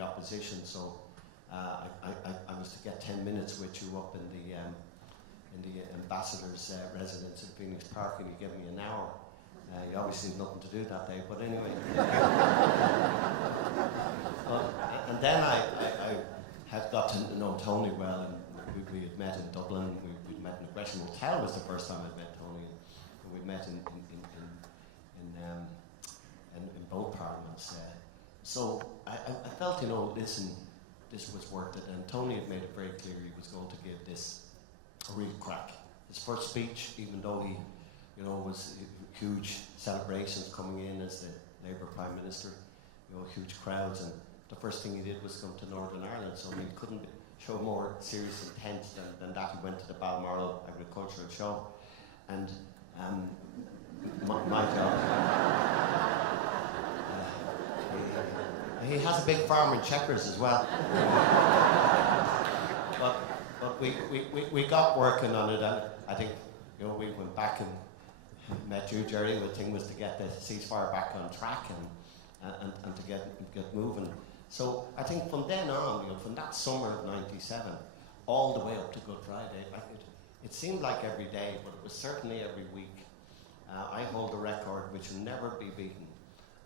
the opposition, so I was to get 10 minutes with you up in the ambassador's residence in Phoenix Park, and you gave me an hour. You obviously had nothing to do that day, but anyway. And then I had got to know Tony well, and we had met in Dublin. We'd met in the Gresham Hotel was the first time I'd met Tony, and we'd met in both parliaments. So I felt, listen, this was worth it, and Tony had made it very clear he was going to give this a real crack. His first speech, even though he, was huge celebrations coming in as the Labour Prime Minister, huge crowds, and the first thing he did was come to Northern Ireland, so he couldn't show more serious intent than that. He went to the Balmoral Agricultural Show, and my job. He has a big farm in Chequers as well. but we got working on it, and I think we went back and met you, Jerry. The thing was to get the ceasefire back on track and to get moving. So I think from then on, from that summer of '97, all the way up to Good Friday, it seemed like every day, but it was certainly every week. I hold a record which will never be beaten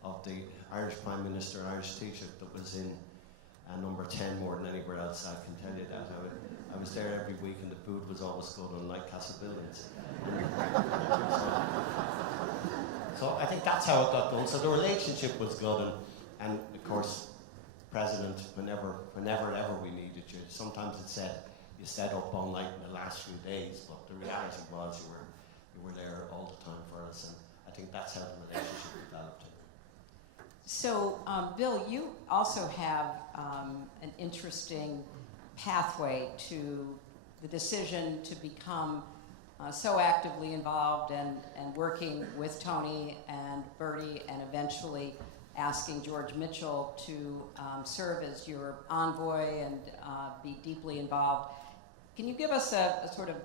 of the Irish Prime Minister Irish Taoiseach that was in number 10 more than anywhere else. I can tell you that. I was there every week, and the food was always good, unlike Castlebillions. So I think that's how it got going. So the relationship was good, and of course, President, whenever ever we needed you. Sometimes it said you stayed up all night in the last few days, but the reality was you were there all the time for us, and I think that's how the relationship developed. So, Bill, you also have an interesting pathway to the decision to become so actively involved and working with Tony and Bertie, and eventually asking George Mitchell to serve as your envoy and be deeply involved. Can you give us a sort of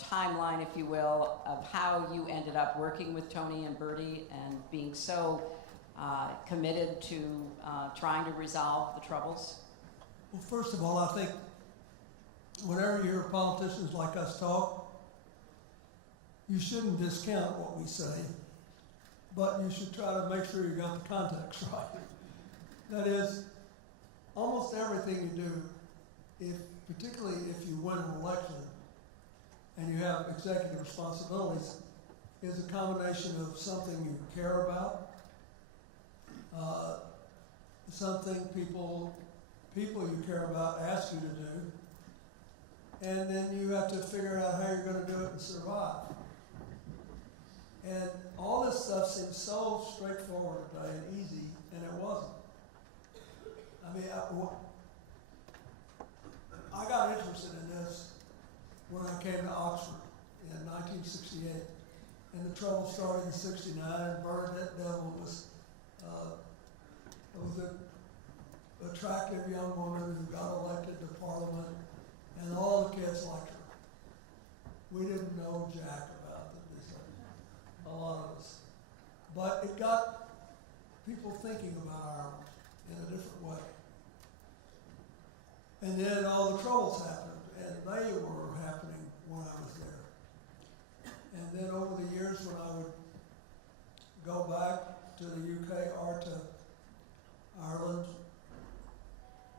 timeline, if you will, of how you ended up working with Tony and Bertie and being so committed to trying to resolve the troubles? Well, first of all, I think whenever you hear politicians like us talk, you shouldn't discount what we say, but you should try to make sure you got the context right. That is, almost everything you do, particularly if you win an election and you have executive responsibilities, is a combination of something you care about, something people you care about ask you to do, and then you have to figure out how you're going to do it and survive. And all this stuff seems so straightforward today and easy, and it wasn't. I mean, I got interested in this when I came to Oxford in 1968, and the trouble started in '69. Bernadette Devil was an attractive young woman who got elected to Parliament, and all the kids liked her. We didn't know jack about this, a lot of us. But it got people thinking about Ireland in a different way. And then all the troubles happened, and they were happening when I was there. And then over the years when I would go back to the UK or to Ireland,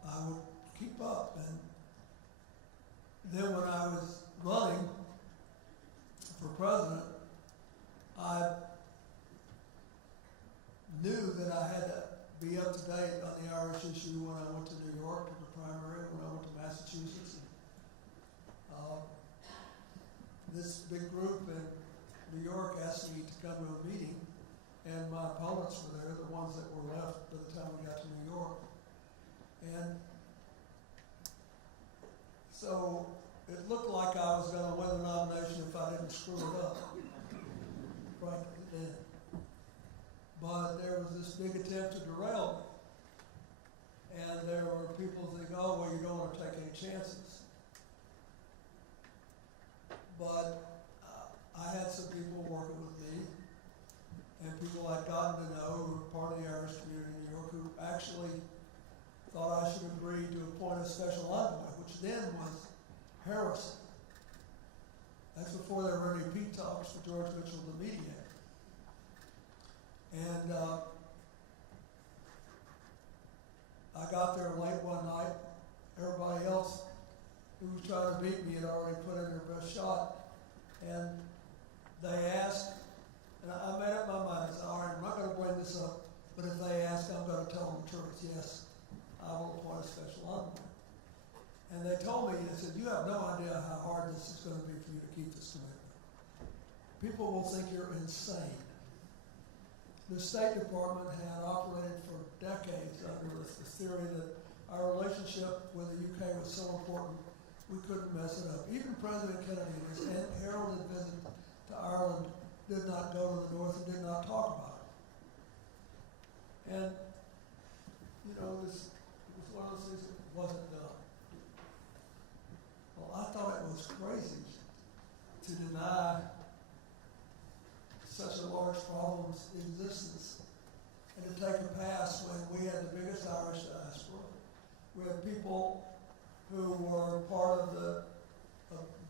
I would keep up. And then when I was running for president, I knew that I had to be up to date on the Irish issue when I went to New York to the primary, when I went to Massachusetts. This big group in New York asked me to come to a meeting, and my opponents were there, the ones that were left by the time we got to New York. And so it looked like I was going to win the nomination if I didn't screw it up. Frankly, it did. But there was this big attempt to derail me. And there were people who think, oh, well, you don't want to take any chances. But I had some people working with me, and people I'd gotten to know who were part of the Irish community in New York who actually thought appoint a special envoy, which then was heresy. That's before there were any peace talks for George Mitchell to mediate. And I got there late one night. Everybody else who was trying to beat me had already put in their best shot. And they asked, and I made up my mind. I said, all right, I'm not going to bring this up, but if they ask, I'm going to tell them the truth. Yes, I will appoint a special envoy. And they told me, they said, you have no idea how hard this is going to be for you to keep this commitment. People will think you're insane. The State Department had operated for decades under the theory that our relationship with the UK was so important we couldn't mess it up. Even President Kennedy, in his heralded visit to Ireland, did not go to the North and did not talk about it. And, you know, it was one of those things that wasn't done. Well, I thought it was crazy to deny such a large problem's existence and to take a pass when we had the biggest Irish diaspora. We had people who were part of the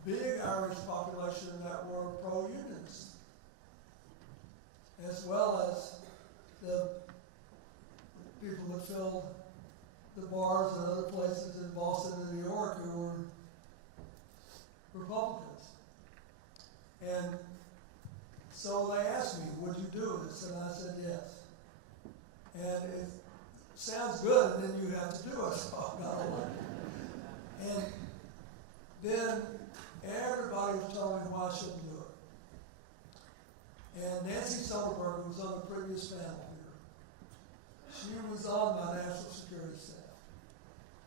big Irish population that were pro-unions, as well as the people that filled the bars and other places in Boston and New York who were Republicans. And so they asked me, would you do this? And I said yes. And it sounds good, and then you have to do it. So I got away. And then everybody was telling me why I shouldn't do it. And Nancy Soderbergh was on the previous panel here. She was on my national security staff.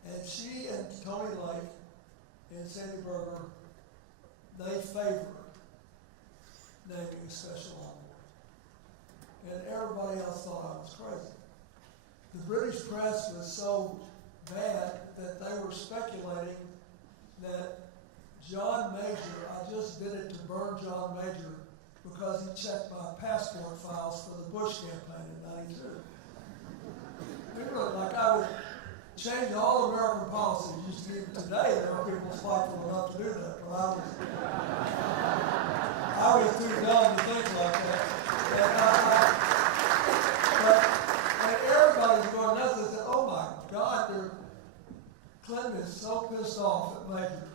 And she and Tony Lake and Sandy Berger, they favored naming a special envoy. And everybody else thought I was crazy. The British press was so bad that they were speculating that John Major, I just did it to burn John Major because he checked my passport files for the Bush campaign in '92. Literally, like I would change all American policies. Just today, there are people spiteful enough to do that, but I was too dumb to think like that. And everybody's going nuts. They said, oh my God, Clinton is so pissed off at Major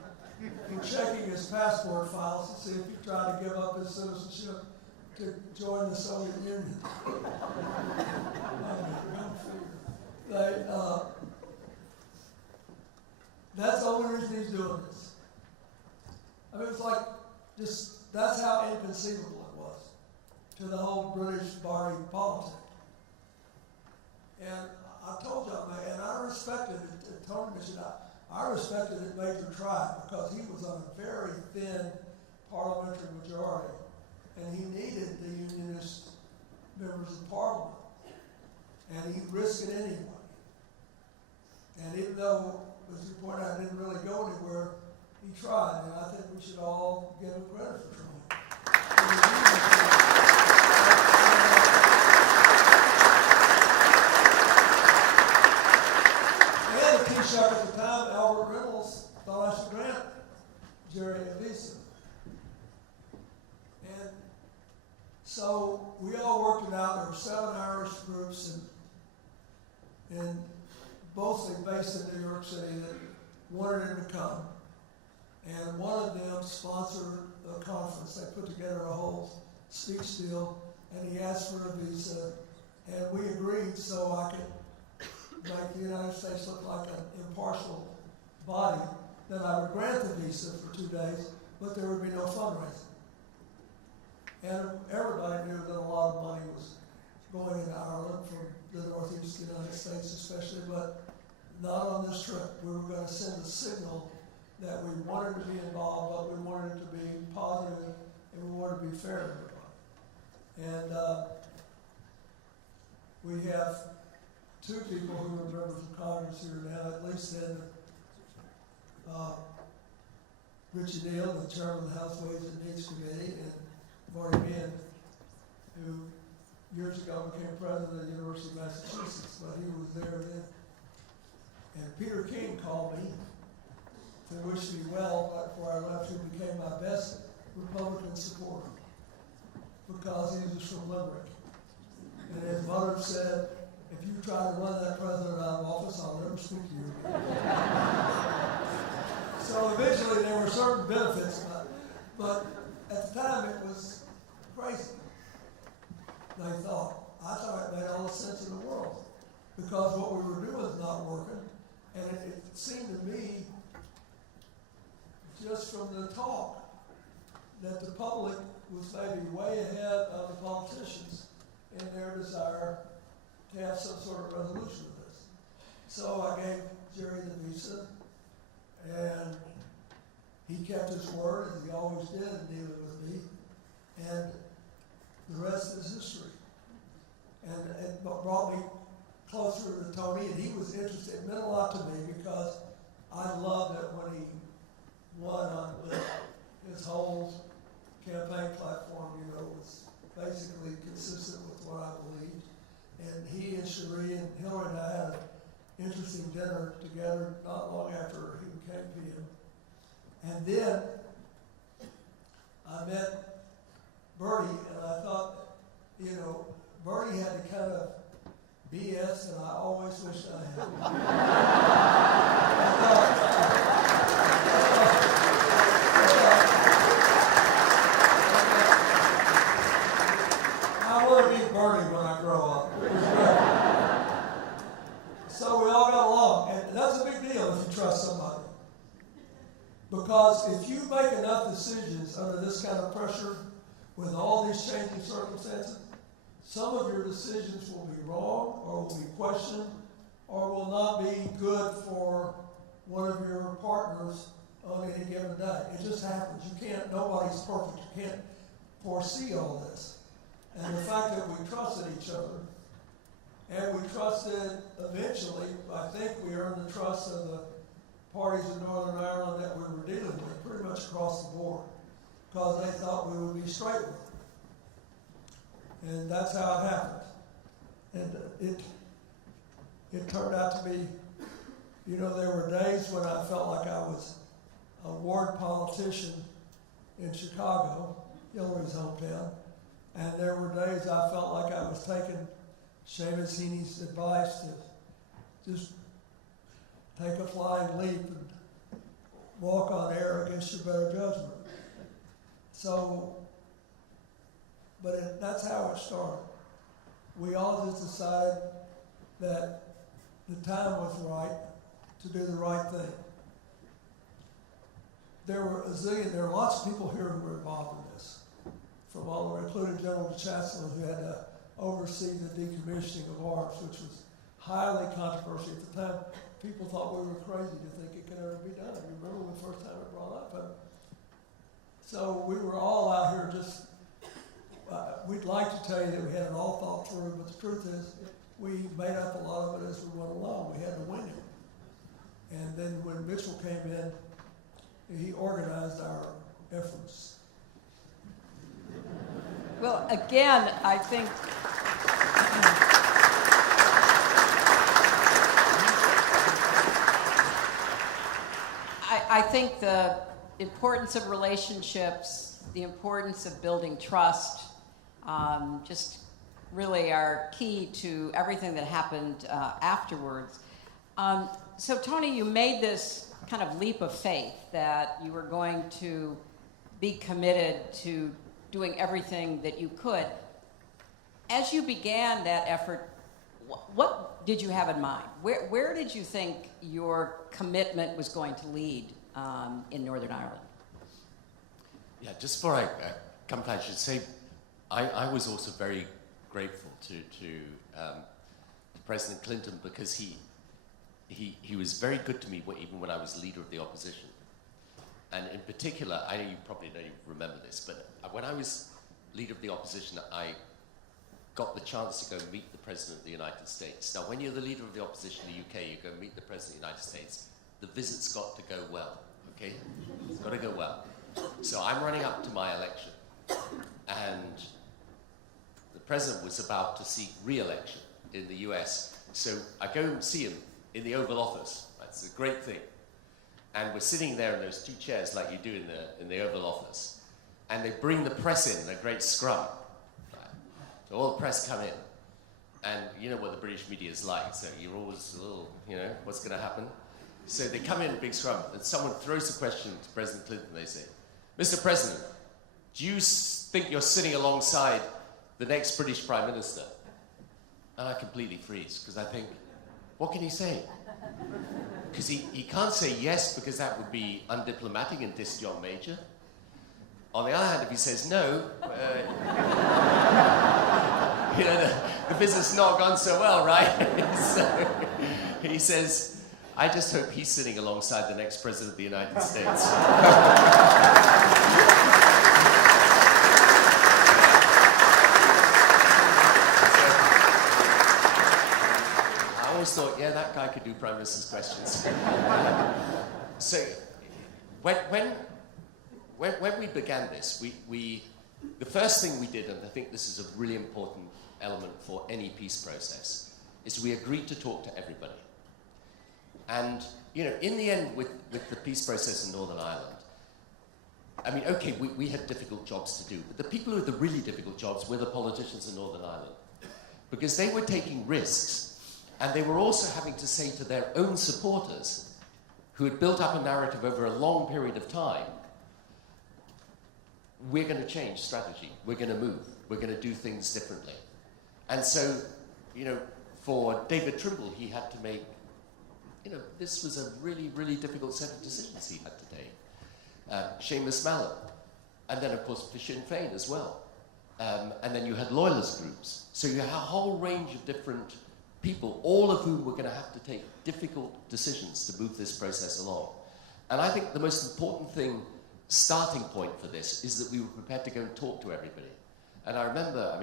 for checking his passport files to see if he tried to give up his citizenship to join the Soviet Union. That's the only reason he's doing this. I mean, it's like just, that's how inconceivable it was to the whole British party politics. And I told y'all, man, and I respected it. Tony mentioned I respected it Major tried because he was on a very thin parliamentary majority, and he needed the unionist members of parliament, and he risked it anyway. And even though, as you point out, it didn't really go anywhere, he tried, and I think we should all give him credit for trying. And the Taoiseach at the time, Albert Reynolds, thought I should grant Jerry a visa. And so we all worked it out. There were 7 Irish groups, and mostly based in New York City, that wanted him to come. And one of them sponsored a conference. They put together a whole speech deal, and he asked for a visa, and we agreed so I could make the United States look like an impartial body, that I would grant the visa for 2 days, but there would be no fundraising. And everybody knew that a lot of money was going into Ireland from the Northeast United States especially, but not on this trip. We were going to send a signal that we wanted to be involved, but we wanted it to be positive, and we wanted to be fair to everybody. And we have 2 people who are members of Congress here now, at least then Richie Neal, the chairman of the House Ways and Needs Committee, and Marty Meehan, who years ago became president of the University of Massachusetts, but he was there then. And Peter King Queen called me to wish me well right before I left, who became my best Republican supporter because he was from Limerick. And his mother said, if you try to run that president out of office, I'll never speak to you again. So eventually there were certain benefits, but at the time it was crazy. I thought it made all the sense in the world because what we were doing is not working. And it seemed to me, just from the talk, that the public was maybe way ahead of the politicians in their desire to have some sort of resolution of this. So I gave Jerry the visa, and he kept his word, as he always did in dealing with me, and the rest is history. And it brought me closer to Tony, and he was interested. It meant a lot to me because I loved it when he won on his whole campaign platform, was basically consistent with what I believed. And he and Cherie and Hillary and I had an interesting dinner together not long after he became PM. And then I met Bertie, and I thought, Bertie had the kind of BS that I always wished I had. I want to be Bertie when I grow up. So we all got along, and that's a big deal if you trust somebody. Because if you make enough decisions under this kind of pressure, with all these changing circumstances, some of your decisions will be wrong, or will be questioned, or will not be good for one of your partners on any given day. It just happens. Nobody's perfect. You can't foresee all this. And the fact that we trusted each other, and we trusted eventually, I think we earned the trust of the parties in Northern Ireland that we were dealing with pretty much across the board, because they thought we would be straight with it. And that's how it happened. And it turned out to be, there were days when I felt like I was a ward politician in Chicago, Hillary's hometown, and there were days I felt like I was taking Seamus Heaney's advice to just take a flying leap and walk on air against your better judgment. So, but that's how it started. We all just decided that the time was right to do the right thing. There were lots of people here who were involved in this, from all the way, including General Chancellor, who had to oversee the decommissioning of arms, which was highly controversial at the time. People thought we were crazy to think it could ever be done. You remember the first time it brought up? And so we were all out here just, we'd like to tell you that we had it all thought through, but the truth is we made up a lot of it as we went along. We had to wing it. And then when Mitchell came in, he organized our efforts. Well, again, I think I think the importance of relationships, the importance of building trust, just really are key to everything that happened afterwards. So Tony, you made this kind of leap of faith that you were going to be committed to doing everything that you could. As you began that effort, what did you have in mind? Where did you think your commitment was going to lead in Northern Ireland? Yeah, just before I come to that, I should say I was also very grateful to President Clinton because he was very good to me even when I was leader of the opposition. And in particular, I know you probably don't remember this, but when I was leader of the opposition, I got the chance to go meet the President of the United States. Now, when you're the leader of the opposition in the UK, you go meet the President of the United States, the visit's got to go well, okay? It's got to go well. So I'm running up to my election, and the President was about to seek re-election in the US. So I go and see him in the Oval Office, right? It's a great thing. And we're sitting there in those 2 chairs like you do in the Oval Office. And they bring the press in a great scrum. Right? So all the press come in. And you know what the British media is like, so you're always a little, what's going to happen? So they come in a big scrum, and someone throws the question to President Clinton. They say, Mr. President, do you think you're sitting alongside the next British Prime Minister? And I completely freeze, because I think, what can he say? Because he can't say yes, because that would be undiplomatic and diss John Major. On the other hand, if he says no, the business has not gone so well, right? So he says, I just hope he's sitting alongside the next President of the United States. I always thought, yeah, that guy could do Prime Minister's questions. So when we began this, the first thing we did, and I think this is a really important element for any peace process, is we agreed to talk to everybody. And, in the end, with the peace process in Northern Ireland, I mean, okay, we had difficult jobs to do, but the people who had the really difficult jobs were the politicians in Northern Ireland. Because they were taking risks, and they were also having to say to their own supporters, who had built up a narrative over a long period of time, we're going to change strategy, we're going to move, we're going to do things differently. And so, for David Trimble, he had to make, this was a really, really difficult set of decisions he had today. Seamus Mallet, and then of course for Sinn Féin as well. And then you had loyalist groups. So you had a whole range of different people, all of whom were going to have to take difficult decisions to move this process along. And I think the most important thing, starting point for this, is that we were prepared to go and talk to everybody. And I remember,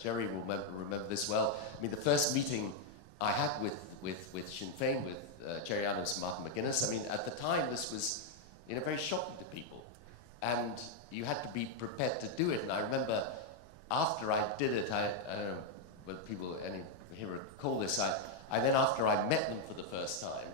Jerry will remember this well. The first meeting I had with Sinn Féin, with Gerry Adams and Martin McGuinness, at the time this was very shocking to people. And you had to be prepared to do it. And I remember after I did it, I don't know whether people here recall this, after I met them for the first time,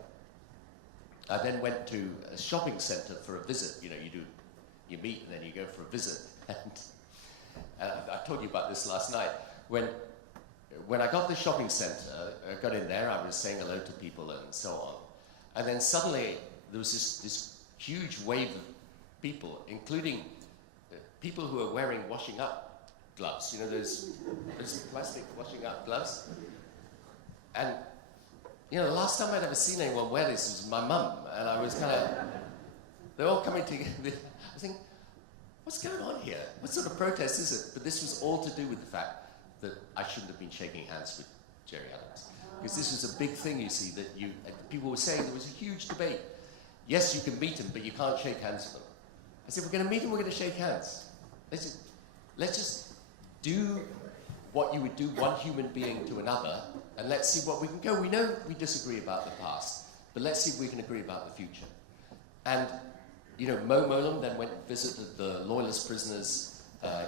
I then went to a shopping centre for a visit. You meet and then you go for a visit. And I told you about this last night. When I got to the shopping centre, I got in there, I was saying hello to people and so on. And then suddenly there was this huge wave of people, including people who are wearing washing up gloves. Those plastic washing up gloves. And the last time I'd ever seen anyone wear this was my mum, and I was they're all coming together. I was thinking, what's going on here? What sort of protest is it? But this was all to do with the fact that I shouldn't have been shaking hands with Gerry Adams. Because this was a big thing, you see, that people were saying there was a huge debate. Yes, you can meet him, but you can't shake hands with him. I said, we're going to meet him, we're going to shake hands. Let's just do what you would do one human being to another, and let's see what we can go. We know we disagree about the past, but let's see if we can agree about the future. And, Mo Mowlam then went and visited the loyalist prisoners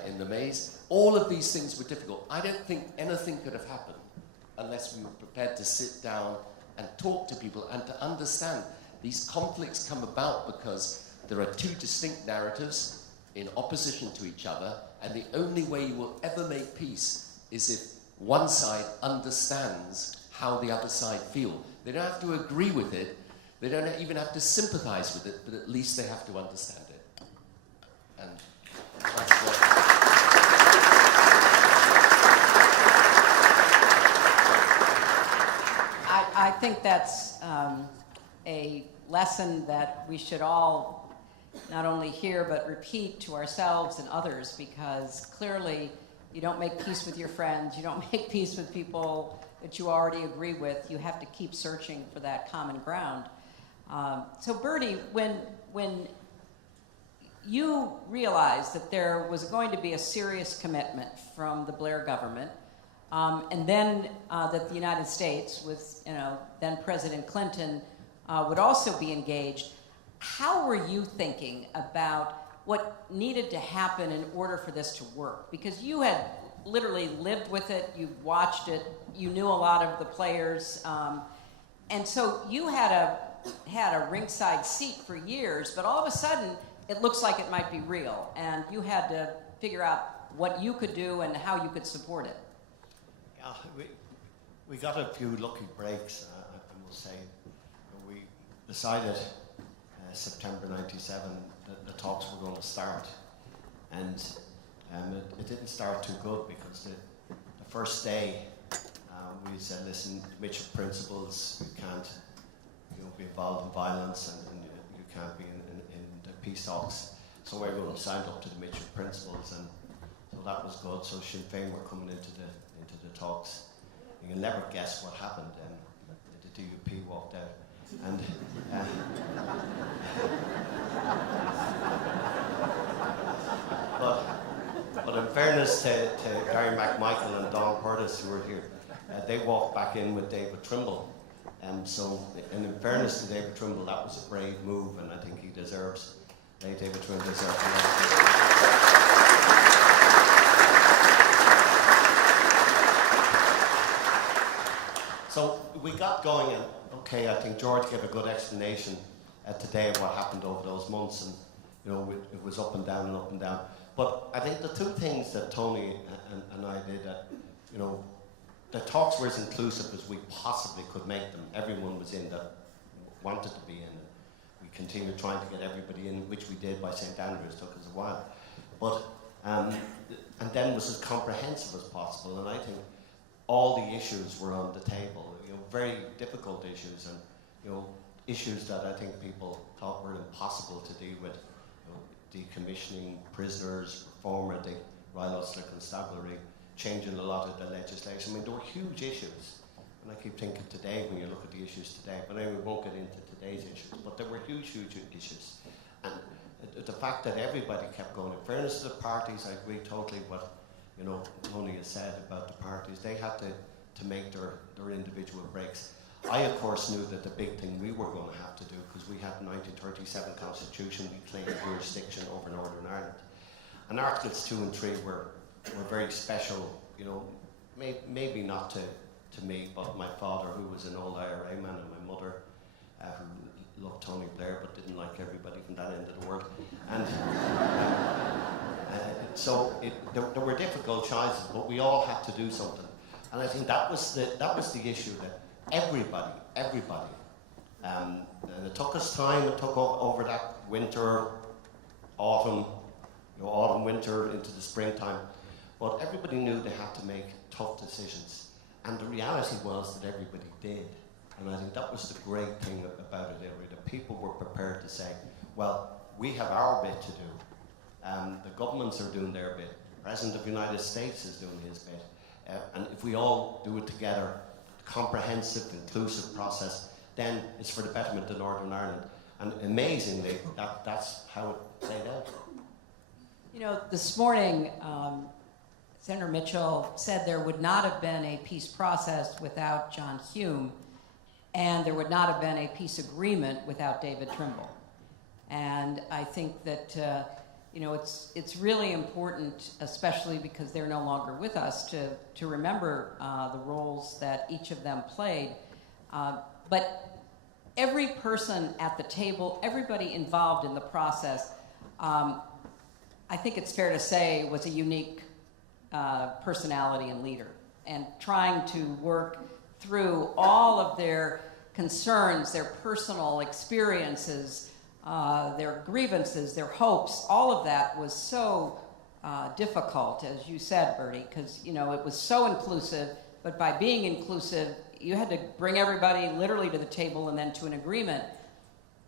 in the maze. All of these things were difficult. I don't think anything could have happened unless we were prepared to sit down and talk to people and to understand these conflicts come about because there are two distinct narratives in opposition to each other, and the only way you will ever make peace is if one side understands how the other side feel. They don't have to agree with it, they don't even have to sympathize with it, but at least they have to understand it. And that's what... I think that's a lesson that we should all not only hear but repeat to ourselves and others, because clearly you don't make peace with your friends, you don't make peace with people that you already agree with. You have to keep searching for that common ground. So Bertie, when you realized that there was going to be a serious commitment from the Blair government, and then that the United States, with then President Clinton, would also be engaged, how were you thinking about what needed to happen in order for this to work? Because you had literally lived with it, you watched it, you knew a lot of the players, and so you had had a ringside seat for years, but all of a sudden it looks like it might be real, and you had to figure out what you could do and how you could support it. Yeah, we got a few lucky breaks, I must say. We decided September '97 that the talks were going to start, and it didn't start too good because the first day we said, listen, Mitchell principles, you can't be involved in violence, and you can't be in the peace talks. So everyone signed up to the Mitchell principles, and so that was good. So Sinn Féin were coming into the talks. You can never guess what happened. The DUP walked out, and but in fairness to Gary McMichael and Don Curtis, who were here, they walked back in with David Trimble. So, and in fairness to David Trimble, that was a brave move, and I think he deserves. David Trimble deserves. So we got going, and okay, I think George gave a good explanation today of what happened over those months, and it was up and down and up and down. But I think the two things that Tony and I did, the talks were as inclusive as we possibly could make them. Everyone was in that wanted to be in, and we continued trying to get everybody in, which we did by St. Andrews. Took us a while, but and then was as comprehensive as possible. And I think all the issues were on the table. Very difficult issues, and issues that I think people thought were impossible to deal with. Decommissioning prisoners, reform of the Royal Ulster Constabulary, changing a lot of the legislation. I mean, there were huge issues, and I keep thinking today when you look at the issues today, but anyway, we won't get into today's issues, but there were huge, huge issues. And the fact that everybody kept going, in fairness to the parties, I agree totally what Tony has said about the parties. They had to make their individual breaks. I, of course, knew that the big thing we were going to have to do, because we had the 1937 Constitution, we claimed jurisdiction over Northern Ireland. And Articles 2 and 3 were very special, maybe not to me, but my father, who was an old IRA man, and my mother, who loved Tony Blair, but didn't like everybody from that end of the world. And so there were difficult choices, but we all had to do something. And I think that was the issue, that everybody, and it took us time. It took over that winter, autumn, winter into the springtime. But everybody knew they had to make tough decisions, and the reality was that everybody did. And I think that was the great thing about it. That people were prepared to say, "Well, we have our bit to do. The governments are doing their bit. The President of the United States is doing his bit, and if we all do it together." Comprehensive, inclusive process, then it's for the betterment of Northern Ireland. And amazingly, that's how it played out. This morning, Senator Mitchell said there would not have been a peace process without John Hume, and there would not have been a peace agreement without David Trimble. And I think that it's really important, especially because they're no longer with us, to remember the roles that each of them played. But every person at the table, everybody involved in the process, I think it's fair to say was a unique personality and leader. And trying to work through all of their concerns, their personal experiences, their grievances, their hopes, all of that was so difficult, as you said, Bertie, because it was so inclusive, but by being inclusive, you had to bring everybody literally to the table and then to an agreement.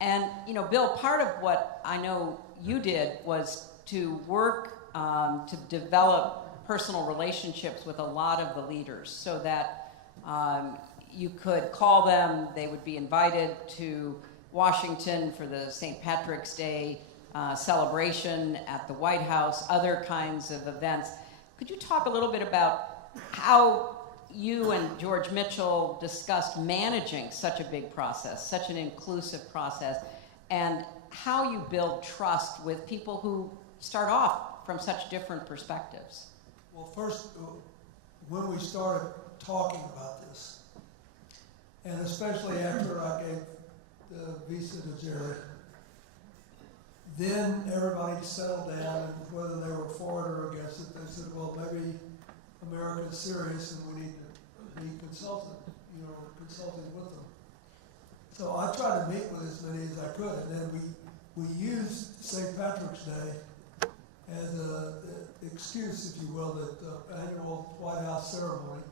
And, Bill, part of what I know you did was to work to develop personal relationships with a lot of the leaders so that you could call them, they would be invited to Washington for the St. Patrick's Day celebration at the White House, other kinds of events. Could you talk a little bit about how you and George Mitchell discussed managing such a big process, such an inclusive process, and how you build trust with people who start off from such different perspectives? Well, first, when we started talking about this, and especially after I gave the Jerry. Then everybody settled down, and whether they were for it or against it, they said, well, maybe America is serious and we need to be consulted, consulting with them. So I tried to meet with as many as I could, and then we used St. Patrick's Day as an excuse, if you will, the annual White House ceremony,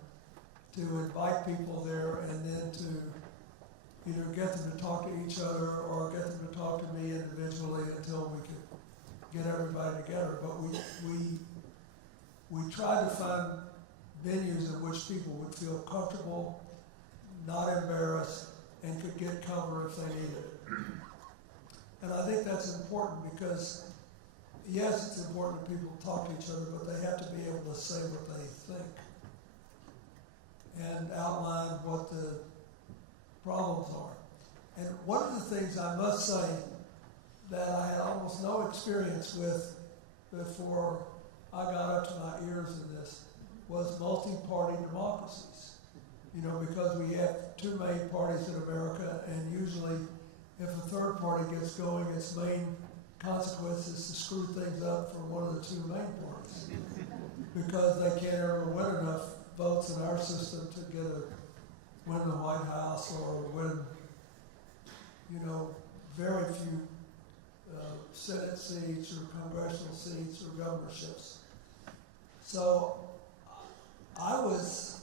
to invite people there and then to either get them to talk to each other or get them to talk to me individually until we could get everybody together. But we tried to find venues in which people would feel comfortable, not embarrassed, and could get cover if they needed it. And I think that's important because, yes, it's important that people talk to each other, but they have to be able to say what they think and outline what the problems are. And one of the things I must say that I had almost no experience with before I got up to my ears in this was multi-party democracies. Because we have two main parties in America, and usually if a third party gets going, its main consequence is to screw things up for one of the two main parties because they can't ever win enough votes in our system to win the White House or win, very few Senate seats or congressional seats or governorships. So I was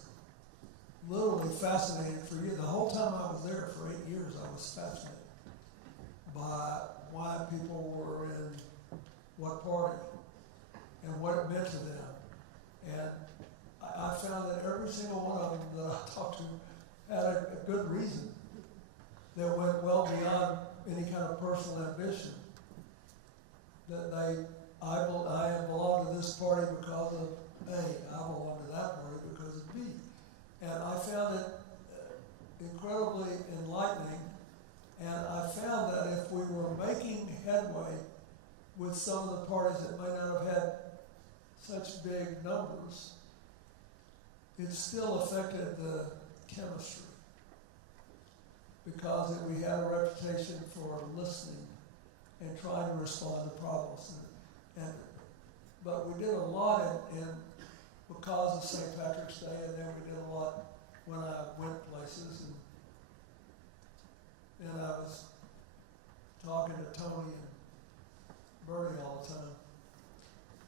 literally fascinated for years. The whole time I was there for 8 years, I was fascinated by why people were in what party and what it meant to them. And I found that every single one of them that I talked to had a good reason that went well beyond any kind of personal ambition. That I belong to this party because of A, I belong to that party because of B. And I found it incredibly enlightening, and I found that if we were making headway with some of the parties that may not have had such big numbers, it still affected the chemistry because we had a reputation for listening and trying to respond to problems. But we did a lot because of St. Patrick's Day, and then we did a lot when I went places. And I was talking to Tony and Bertie all the time.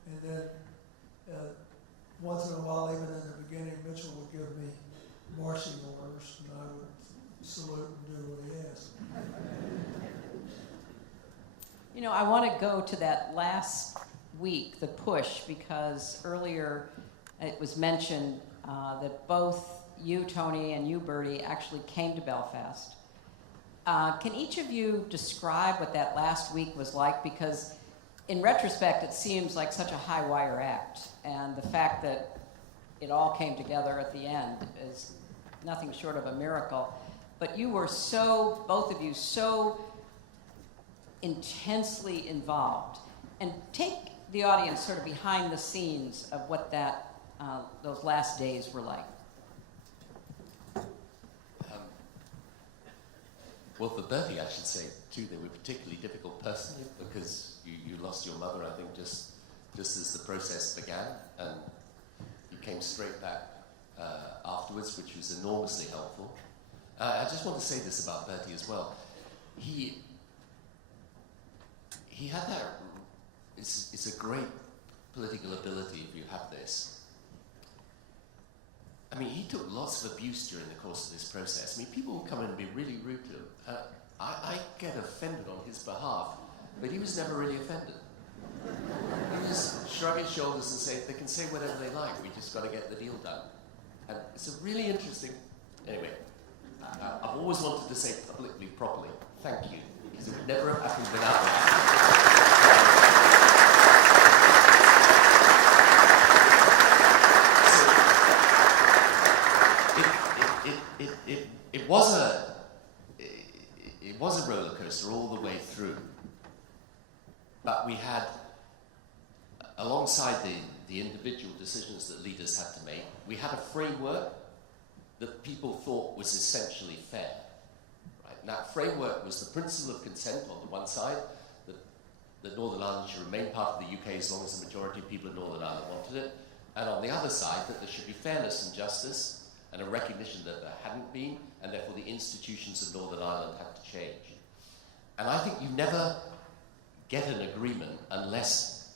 And then once in a while, even in the beginning, Mitchell would give me marching orders, and I would salute and do what he asked. I want to go to that last week, the push, because earlier it was mentioned that both you, Tony, and you, Bertie, actually came to Belfast. Can each of you describe what that last week was like? Because in retrospect, it seems like such a high-wire act, and the fact that it all came together at the end is nothing short of a miracle. But you were both of you, so intensely involved. And take the audience sort of behind the scenes of what those last days were like. Well, for Bertie, I should say, too, they were particularly difficult personally because you lost your mother, I think, just as the process began, and you came straight back afterwards, which was enormously helpful. I just want to say this about Bertie as well. He had that, it's a great political ability if you have this. I mean, he took lots of abuse during the course of this process. I mean, people would come in and be really rude to him. I get offended on his behalf, but he was never really offended. He just shrug his shoulders and say, they can say whatever they like, we just got to get the deal done. And it's a really interesting, anyway, I've always wanted to say publicly, properly, thank you, because it would never have happened without that. It was a roller coaster all the way through, but we had, alongside the individual decisions that leaders had to make, we had a framework that people thought was essentially fair, right? And that framework was the principle of consent on the one side, that Northern Ireland should remain part of the UK as long as the majority of people in Northern Ireland wanted it, and on the other side, that there should be fairness and justice, and a recognition that there hadn't been, and therefore the institutions of Northern Ireland had to change. And I think you never get an agreement unless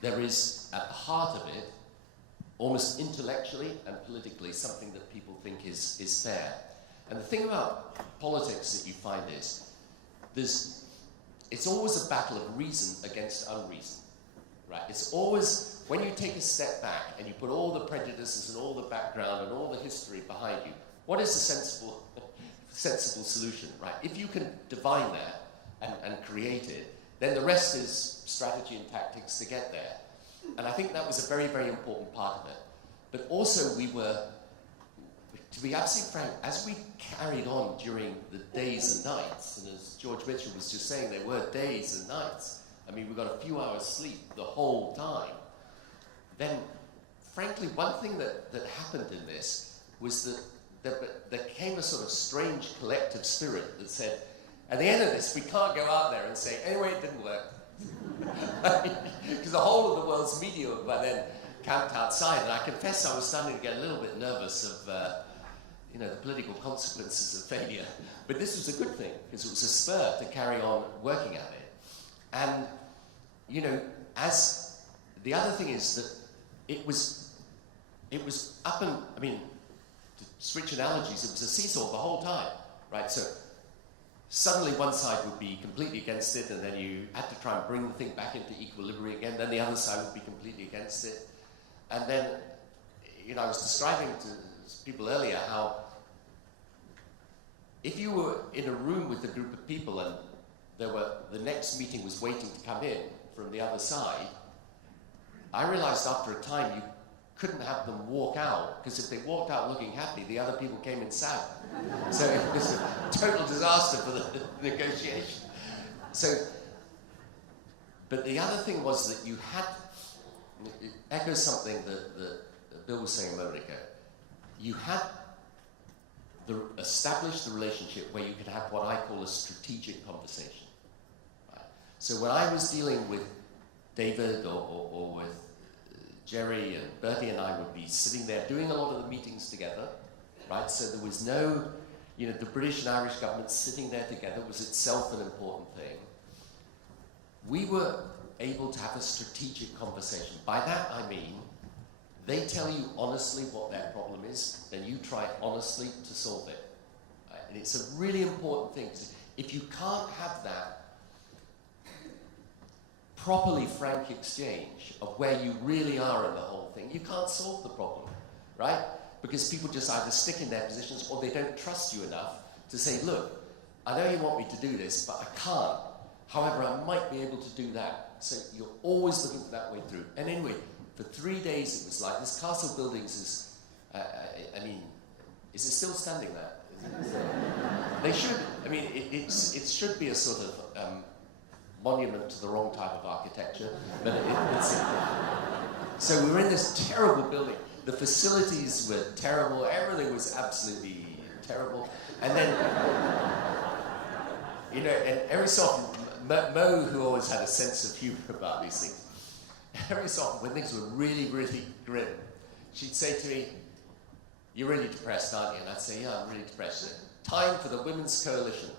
there is, at the heart of it, almost intellectually and politically, something that people think is fair. And the thing about politics that you find is, it's always a battle of reason against unreason, right? It's always, when you take a step back and you put all the prejudices and all the background and all the history behind you, what is the sensible solution, right? If you can divine that and create it, then the rest is strategy and tactics to get there. And I think that was a very, very important part of it. But also we were, to be absolutely frank, as we carried on during the days and nights, and as George Mitchell was just saying, there were days and nights. I mean, we got a few hours sleep the whole time. Then, frankly, one thing that happened in this was that there came a sort of strange collective spirit that said, at the end of this, we can't go out there and say, anyway, it didn't work. Because the whole of the world's media by then camped outside, and I confess I was starting to get a little bit nervous of the political consequences of failure. But this was a good thing, because it was a spur to carry on working at it. And, as the other thing is that it was up and, to switch analogies, it was a seesaw the whole time, right? So suddenly one side would be completely against it, and then you had to try and bring the thing back into equilibrium again, then the other side would be completely against it. And then, I was describing to people earlier how if you were in a room with a group of people and the next meeting was waiting to come in from the other side, I realized after a time you couldn't have them walk out, because if they walked out looking happy, the other people came in sad. So it was a total disaster for the negotiation. But the other thing was that you had, it echoes something that Bill was saying a moment ago, you had established the relationship where you could have what I call a strategic conversation. Right? So when I was dealing with David or with Jerry and Bertie and I would be sitting there doing a lot of the meetings together, right? So there was no, the British and Irish government sitting there together was itself an important thing. We were able to have a strategic conversation. By that I mean, they tell you honestly what their problem is, then you try honestly to solve it. Right? And it's a really important thing. If you can't have that properly frank exchange of where you really are in the whole thing, you can't solve the problem, right? Because people just either stick in their positions or they don't trust you enough to say, look, I know you want me to do this, but I can't. However, I might be able to do that. So you're always looking for that way through. And anyway, for 3 days it was like this. Castle Buildings is, is it still standing there? They should, it should be a sort of monument to the wrong type of architecture. But so we were in this terrible building. The facilities were terrible. Everything was absolutely terrible. And then, and every so often, Mo, who always had a sense of humor about these things, every so often, when things were really, really grim, she'd say to me, "You're really depressed, aren't you?" And I'd say, "Yeah, I'm really depressed." Time for the Women's Coalition.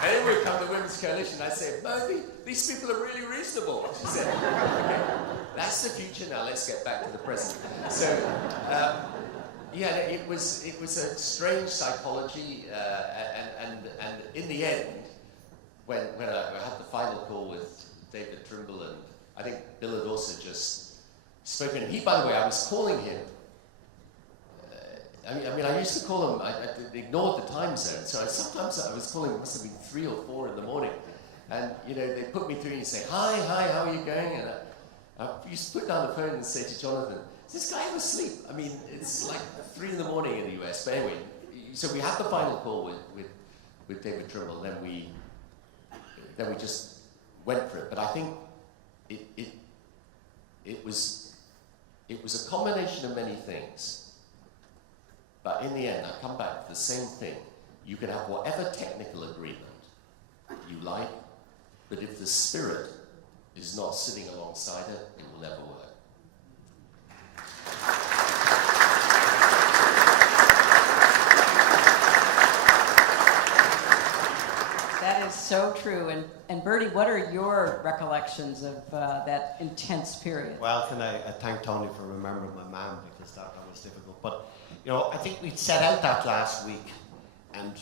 And then we come to the Women's Coalition, I say, "Moby, these people are really reasonable." She said, "Okay, that's the future, now let's get back to the present." So, it was a strange psychology, and in the end, when I had the final call with David Trimble, and I think Bill had also just spoken, and he, by the way, I was calling him. I used to call him, I ignored the time zone, so sometimes I was calling him, it must have been 3 or 4 in the morning, and they put me through and you say, hi, how are you going? And I used to put down the phone and say to Jonathan, is this guy ever asleep? It's like 3 in the morning in the US, but anyway, so we had the final call with David Trimble, and then we just went for it. But I think it was a combination of many things. But in the end, I come back to the same thing. You can have whatever technical agreement you like, but if the spirit is not sitting alongside it, it will never work. That is so true. And Bertie, what are your recollections of that intense period? Well, can I thank Tony for remembering my mum, because that was difficult. But, you know, I think we'd set out that last week, and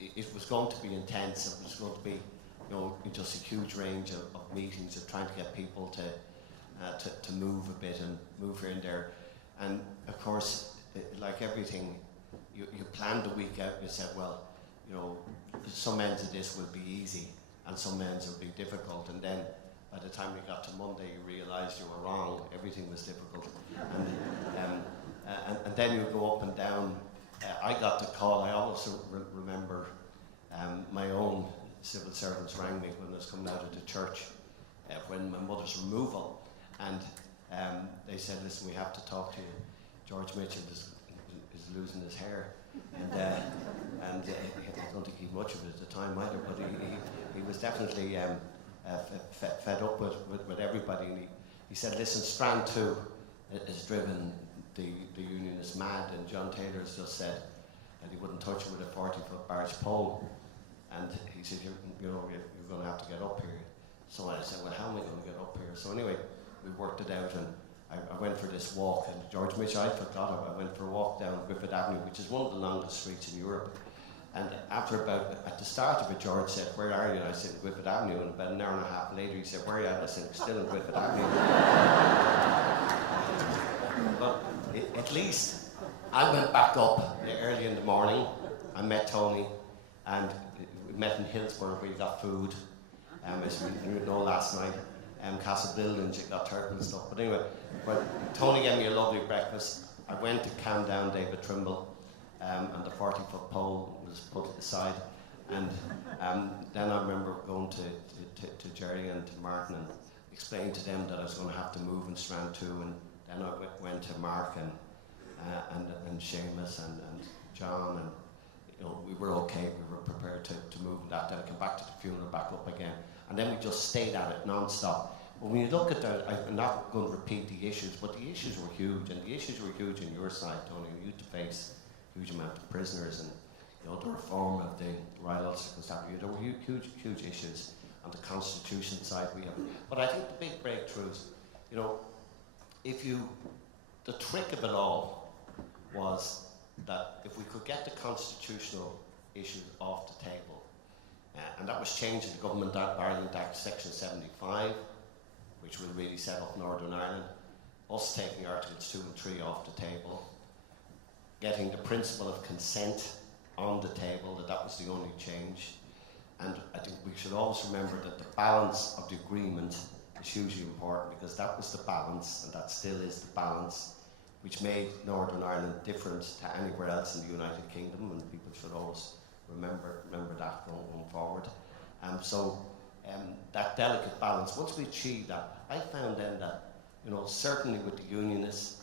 it was going to be intense. It was going to be, you know, just a huge range of meetings of trying to get people to move a bit and move here and there. And of course, like everything, you planned the week out and you said, well, you know, some ends of this will be easy and some ends will be difficult. And then by the time you got to Monday, you realized you were wrong. Everything was difficult. And then you go up and down. I got the call. I also remember my own civil servants rang me when I was coming out of the church when my mother's removal, and they said, listen, we have to talk to you. George Mitchell is losing his hair, and I don't think he had much of it at the time either, but he was definitely fed up with everybody, and he said, listen, Strand 2 has driven the unionists mad, and John Taylor's just said that he wouldn't touch it with a 40-foot barge pole. And he said, you're going to have to get up here. So I said, well, how am I going to get up here? So anyway, we worked it out, and I went for this walk. And George Mitchell, I forgot it. I went for a walk down Griffith Avenue, which is one of the longest streets in Europe. And at the start of it, George said, where are you? And I said, Griffith Avenue. And about an hour and a half later, he said, where are you at? I said, still in Griffith Avenue. But at least I went back up early in the morning. I met Tony, and we met in Hillsborough where you got food, as we know last night. Castle Buildings, you got turtle and stuff. But anyway, Tony gave me a lovely breakfast. I went to calm down David Trimble, and the 40-foot pole was put aside. And then I remember going to Jerry and to Martin and explaining to them that I was going to have to move in Strand 2. And then I went to Mark and Seamus and John, and you know, we were okay, we were prepared to move that. Then I came back to the funeral, back up again. And then we just stayed at it non-stop. But when you look at that, I'm not going to repeat the issues, but the issues were huge, and the issues were huge on your side, Tony. You had to face a huge amount of prisoners, and you know, the reform of the Royal Ulster Constabulary. There were huge issues on the constitution side. We have, but I think the big breakthroughs, you know, the trick of it all was that if we could get the constitutional issues off the table, and that was changing the Government of Ireland Act Section 75, which will really set up Northern Ireland, us taking Articles 2 and 3 off the table, getting the principle of consent on the table, that was the only change. And I think we should always remember that the balance of the agreement is hugely important, because that was the balance, and that still is the balance, which made Northern Ireland different to anywhere else in the United Kingdom, and people should always remember that going forward. That delicate balance, once we achieved that, I found then that, you know, certainly with the unionists,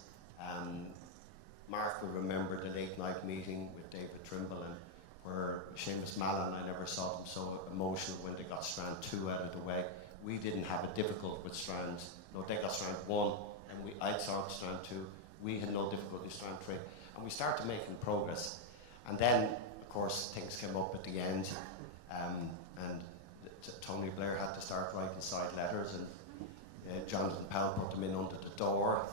Mark will remember the late night meeting with David Trimble, and where Seamus Mallon, I never saw them so emotional when they got Strand 2 out of the way. We didn't have it difficult with Strands. No, they got Strand 1, and I saw Strand 2. We had no difficulty with Strand 3. And we started making progress. And then, of course, things came up at the end, and Tony Blair had to start writing side letters, and Jonathan Powell put them in under the door,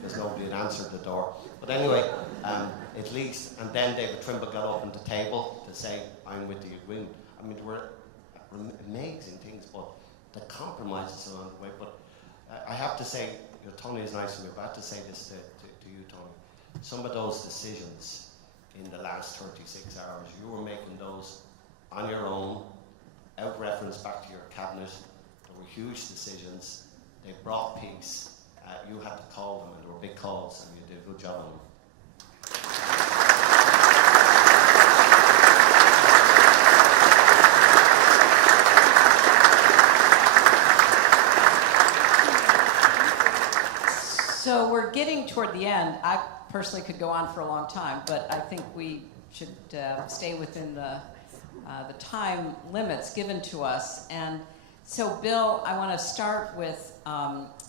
because nobody had answered the door. But anyway, at least, and then David Trimble got up on the table to say, I'm with the agreement. I mean, there were amazing things, but the compromises along the way. But I have to say, you know, Tony is nice to me, but I have to say this to you, Tony. Some of those decisions in the last 36 hours, you were making those on your own, out reference back to your cabinet. There were huge decisions. They brought peace. You had to call them, and there were big calls, and you did a good job on them. So we're getting toward the end. I personally could go on for a long time, but I think we should stay within the time limits given to us. And so, Bill, I want to start with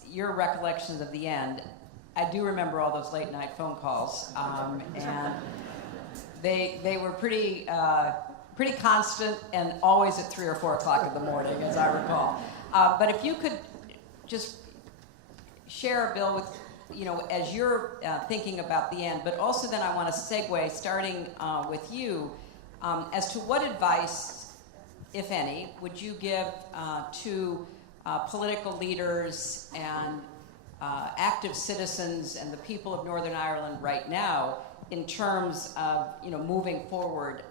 your recollections of the end. I do remember all those late night phone calls, and they were pretty constant and always at 3 or 4 o'clock in the morning, as I recall. But if you could just share, Bill, with, you know, as you're thinking about the end, but also then I want to segue, starting with you, as to what advice, if any, would you give to political leaders and active citizens and the people of Northern Ireland right now in terms of, you know, moving forward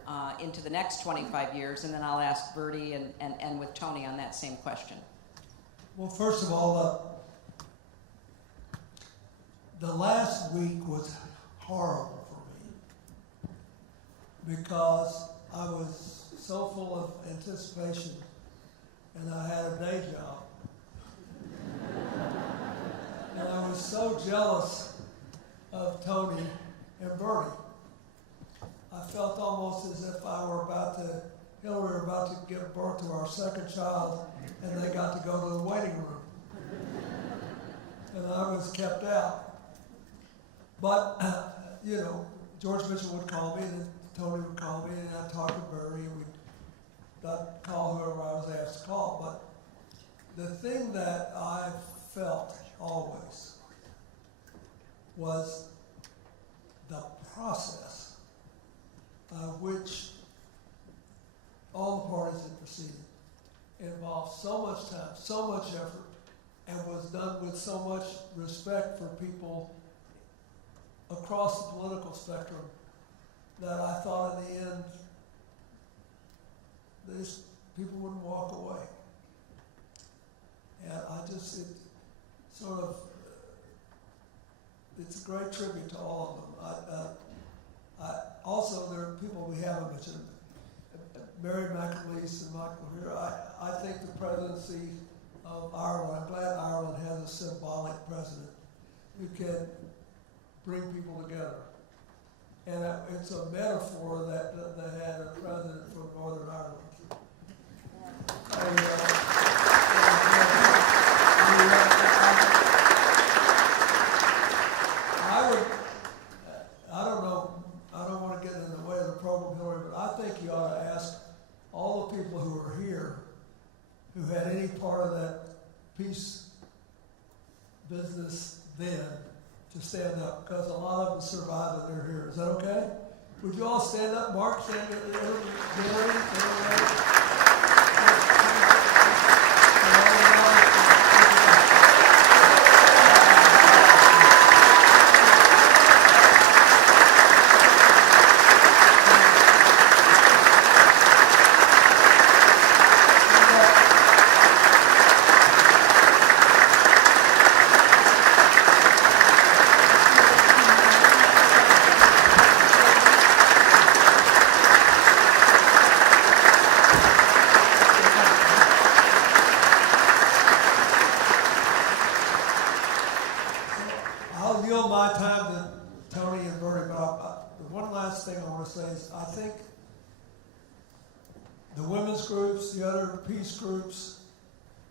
into the next 25 years? And then I'll ask Bertie and end with Tony on that same question. Well, first of all, the last week was horrible for me because I was so full of anticipation and I had a day job. And I was so jealous of Tony and Bertie. I felt almost as if Hillary were about to give birth to our second child and they got to go to the waiting room. And I was kept out. But, you know, George Mitchell would call me, and then Tony would call me, and I'd talk to Bertie, and we'd call whoever I was asked to call. But the thing that I felt always was the process by which all the parties had proceeded involved so much time, so much effort, and was done with so much respect for people across the political spectrum that I thought in the end these people wouldn't walk away. And it's a great tribute to all of them. Also, there are people we haven't mentioned, Mary McAleese and Michael here. I think the presidency of Ireland, I'm glad Ireland has a symbolic president who can bring people together. And it's a metaphor that they had a president from Northern Ireland. I don't want to get in the way of the program, Hillary, but I think you ought to ask all the people who are here who had any part of that peace business then to stand up, because a lot of them survived and they're here. Is that okay? Would you all stand up? Mark, stand up. Gary, everybody. Groups,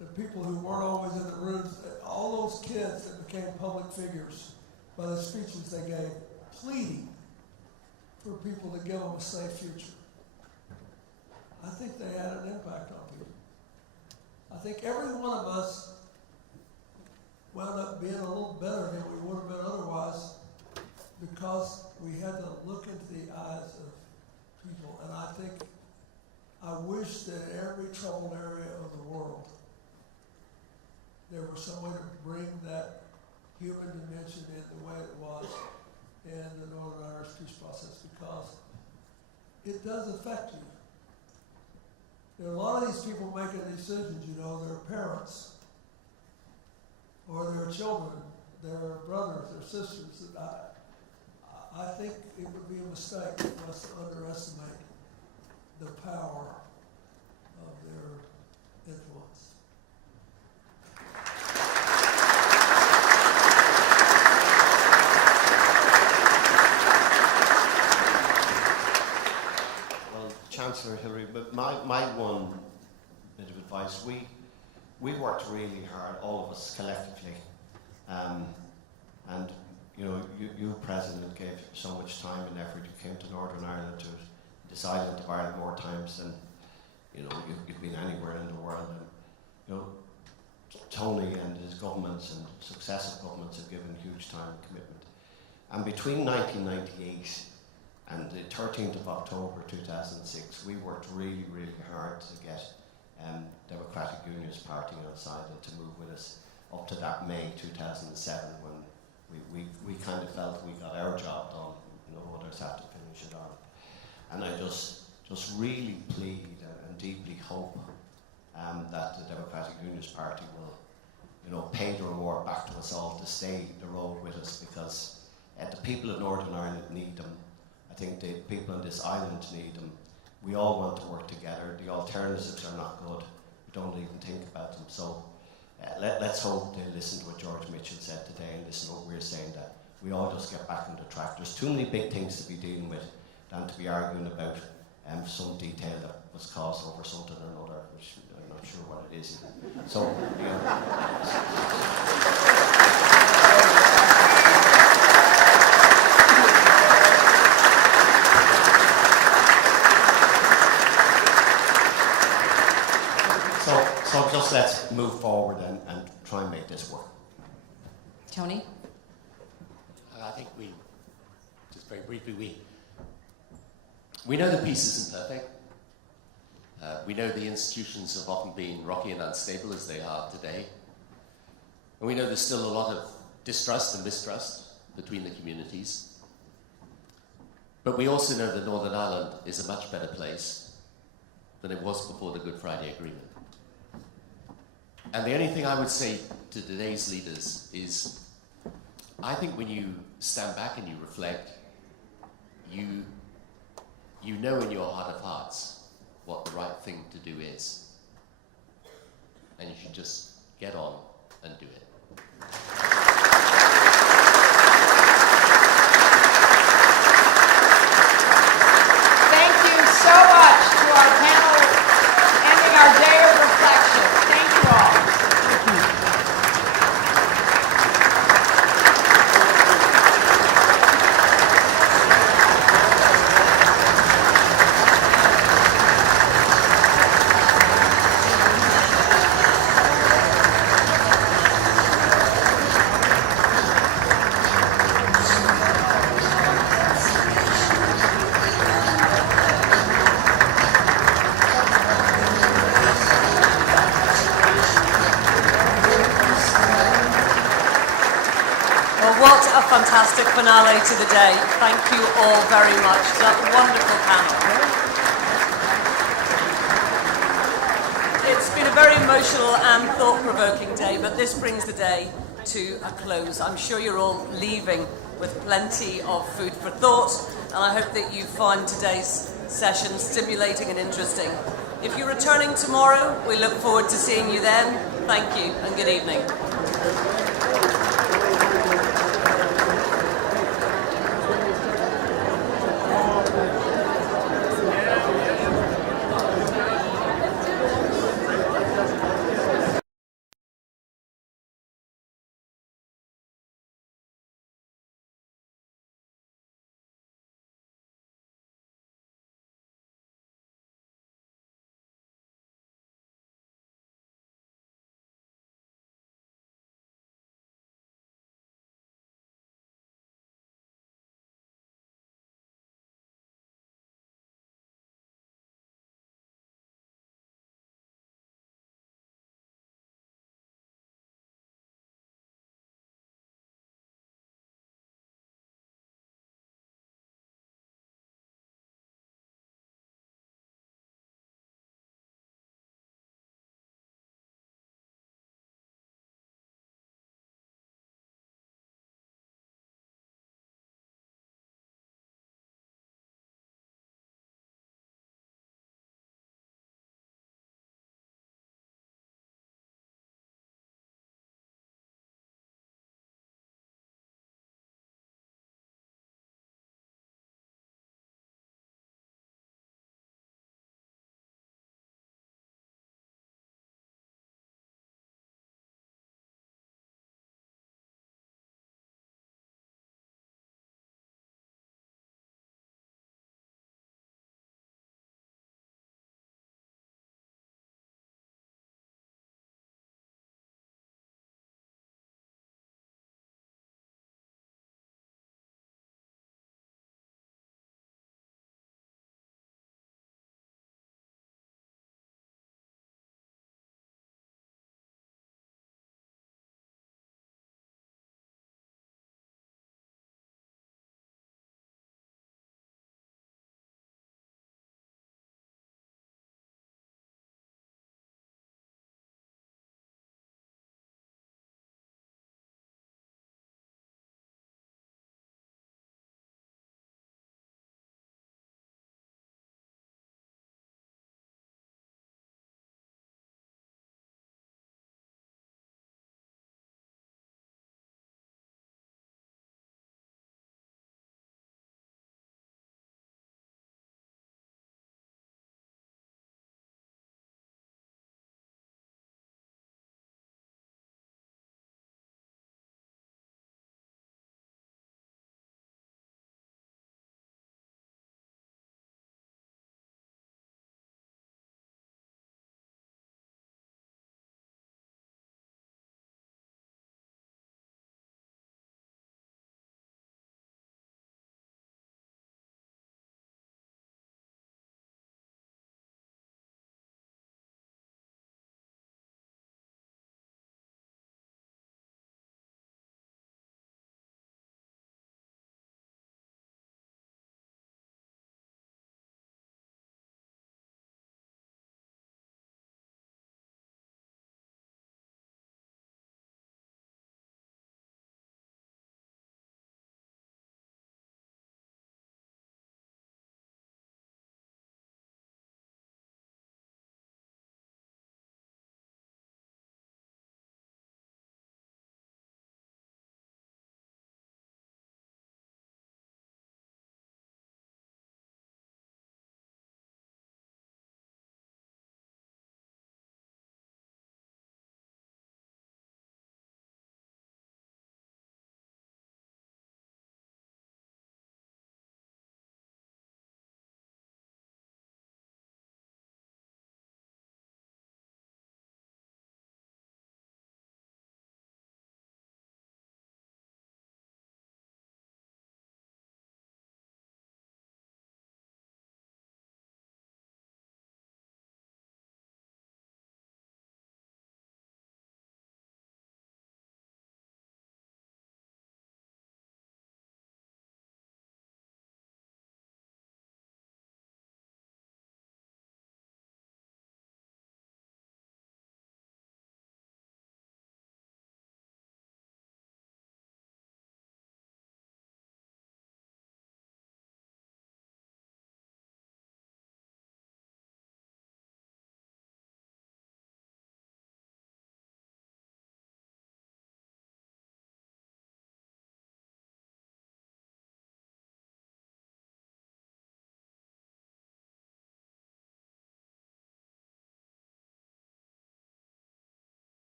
the people who weren't always in the rooms, all those kids that became public figures by the speeches they gave, pleading for people to give them a safe future. I think they had an impact on people. I think every one of us wound up being a little better than we would have been otherwise because we had to look into the eyes of people. And I wish that in every troubled area of the world, there was some way to bring that human dimension in the way it was in the Northern Irish peace process, because it does affect you. There are a lot of these people making decisions, you know, their parents, or their children, their brothers, their sisters. I think it would be a mistake for us to underestimate the power of their influence. my one bit of advice, we worked really hard, all of us collectively, and you President gave so much time and effort. You came to Northern Ireland, to this island of Ireland, more times than you've been anywhere in the world. And Tony and his governments and successive governments have given huge time and commitment. And between 1998 and the 13th of October 2006, we worked really, really hard to get Democratic Unionist Party on side and to move with us up to that May 2007 when we kind of felt we got our job done. Others have to finish it on. And I just really plead and deeply hope that the Democratic Unionist Party will, pay the reward back to us all to stay the road with us, because the people of Northern Ireland need them. I think the people on this island need them. We all want to work together. The alternatives are not good. We don't even think about them. So let's hope they listen to what George Mitchell said today and listen to what we're saying, that we all just get back on the track. There's too many big things to be dealing with than to be arguing about some detail that was caused over something or another, which I'm not sure what it is. So, So just let's move forward and try and make this work. Tony? I think just very briefly, we know the peace isn't perfect. We know the institutions have often been rocky and unstable as they are today. And we know there's still a lot of distrust and mistrust between the communities. But we also know that Northern Ireland is a much better place than it was before the Good Friday Agreement. And the only thing I would say to today's leaders is, I think when you stand back and you reflect, you know in your heart of hearts what the right thing to do is. And you should just get on and do it. Thank you so much to our panel, ending our day of reflection. Thank you all. Fantastic finale to the day. Thank you all very much. That wonderful panel. It's been a very emotional and thought-provoking day, but this brings the day to a close. I'm sure you're all leaving with plenty of food for thought, and I hope that you find today's session stimulating and interesting. If you're returning tomorrow, we look forward to seeing you then. Thank you and good evening.